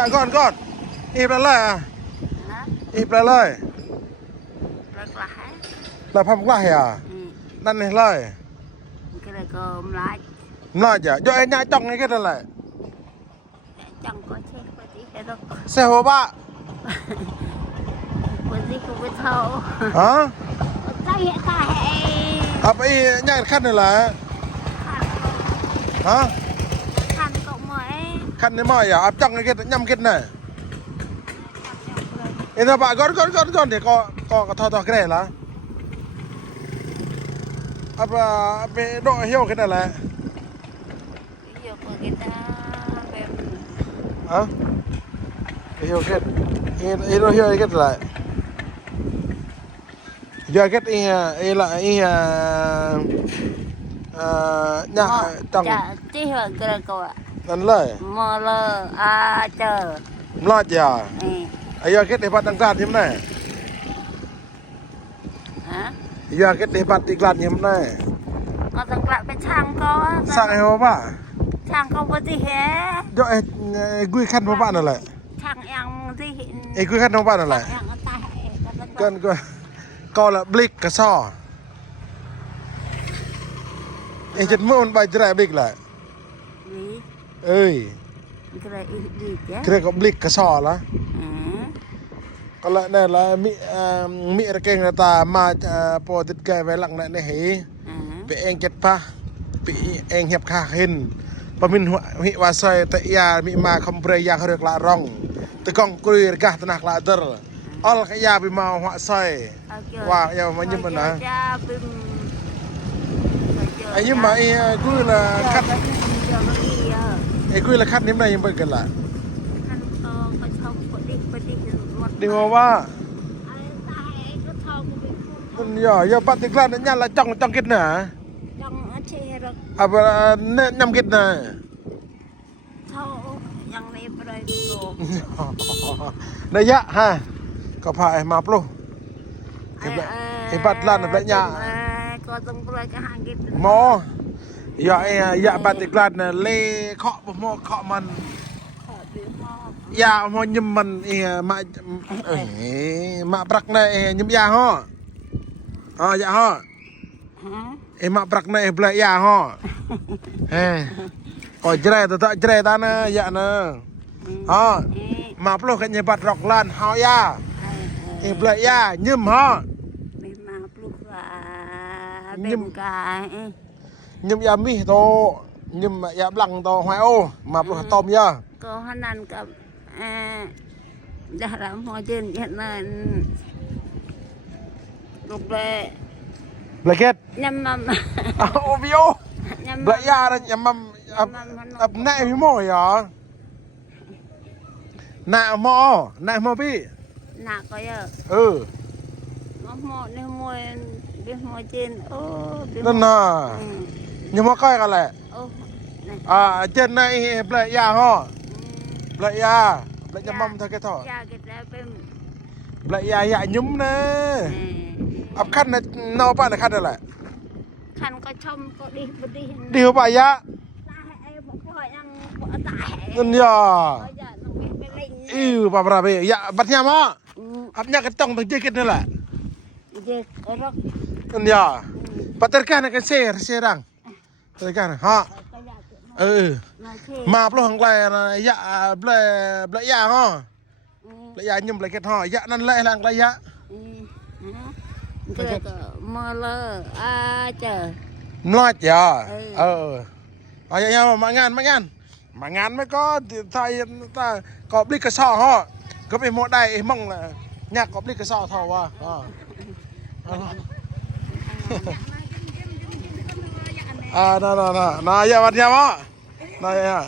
dạ con im lại à im lại lời là phong lại à đan này lời cái này cơm lại nói chả cho em nhai trong cái này chẳng có xe có gì hết đâu xe hộp ạ có gì cũng biết thâu hả cái hiện tại à bây nhai khăn này là hả khăn cộng mới khăn này mỏi à áp trong cái nhâm cái này em thưa bạn con để có thò cái này là áp về độ hiểu cái này là hiểu của người ta về hả hiểu cái em nó hiểu cái lại giờ cái em lại nhà trong chỉ hiểu cái này cậu ạนั่นเลย mò lơ chờ รอดอย่าไอ้ยาเก็ตในบัตรต่างๆยังไง hả ยาเก็ตในบัตรอีกหลานยังไง có thằng lại bên sang có สั่งให้พ่อป่ะ sang có cái gì hết ย่อไอ้กุยขั้นพ่อบ้านนั่นแหละ sang em gì ไอ้กุยขั้นพ่อบ้านนั่นแหละ em ta hệ ก็ละบลิกกระซ้อไอ้จัดมือมันไปจะได้บลิกแหละ gì เอ้ย cái này gì chứ เครียกก็บลิกกระซ้อละ hả ก็ละนั่นละมีระเกงตามาพอติดแกไว้หลังนั่นเห hả ไปเองเจ็ดปะไปเองเหียบขาเห็นปมินหัวหิวาซอยแต่ยามีมาคอมเปรยาเขาเรียกละร่องตะกองกรุยกะตนักละเดอร์ออลขยาไปมาหัวซอยว่าอย่ามายิ้มมันนะไอ้ยิ้มมาไอ้กุยละคัดไอ้กุยละคัดนิ้มไหนยังเปิดกันละดีว่ามันอย่าปฏิกรนั่นยันละจ้องกินนะอ่ะเนี่ยยำกินนะนายะฮะก็พาไอ้มาปลุกไอ้บัดล้านแบบเนี้ยหมอย่าไอ้อย่าปฏิกรน่ะเล่เคาะบ่หมอเคาะมันอย่าหมอยิ้มมันไอ้มาปรักในยิ้มยาห่ออ๋อยาห่อไอ้มาปรักในเปลือยยาห่อเฮ้ก็เจริญตัวเจริญตานะยานะอ๋อมาปลุกกันยังบัดรอกล้านห่อยาไอ้เปลือยยายิ้มห่อยิ้มยามีโตยิ้มยาบลังโตหอยโอมาปลุกต้มยาก็ฮันนันกับดาราหมอเจนเห็นนั่นลูกเลยเบลเกตยำมัมโอวิโอเบลยานะยำมัมอับหน้าพี่โม่เหรอหน้าหม้อพี่หน้าก็เยอะหม้อในมวยเป็นหมอเจนโอ้นั่นน่ะยังมาใกล้กันแหละเจนในเบลยาห่อเบลยามัมเธอแกท่อยาเก็บแล้วเป็นเบลยายุ่มนะอับขั้นนะนอป้านะขั้นนั่นแหละขั้นก็ชมก็ดีบดีดีหัวปายะนั่นยาปะปะเบยยะบัดยามะอับยากระต้องต้องเจกินนั่นแหละนั่นยาปัตตานีกันเสียรังปัตตานีฮะมาปลุกหังไกลนะยะเบลยาห่อเบลยายุ่มเบลเกตห่อยะนั่นแหละหลังไกลยะก็มอลเจอมลอดอย่าเอาอย่างมางานไม่ก็ไทยก็บลิกกระสอห่อก็ไปหมดได้มั่งเลยเนี่ยก็บลิกกระสอทอว่าน่าอย่าวัดยามะน่าอย่า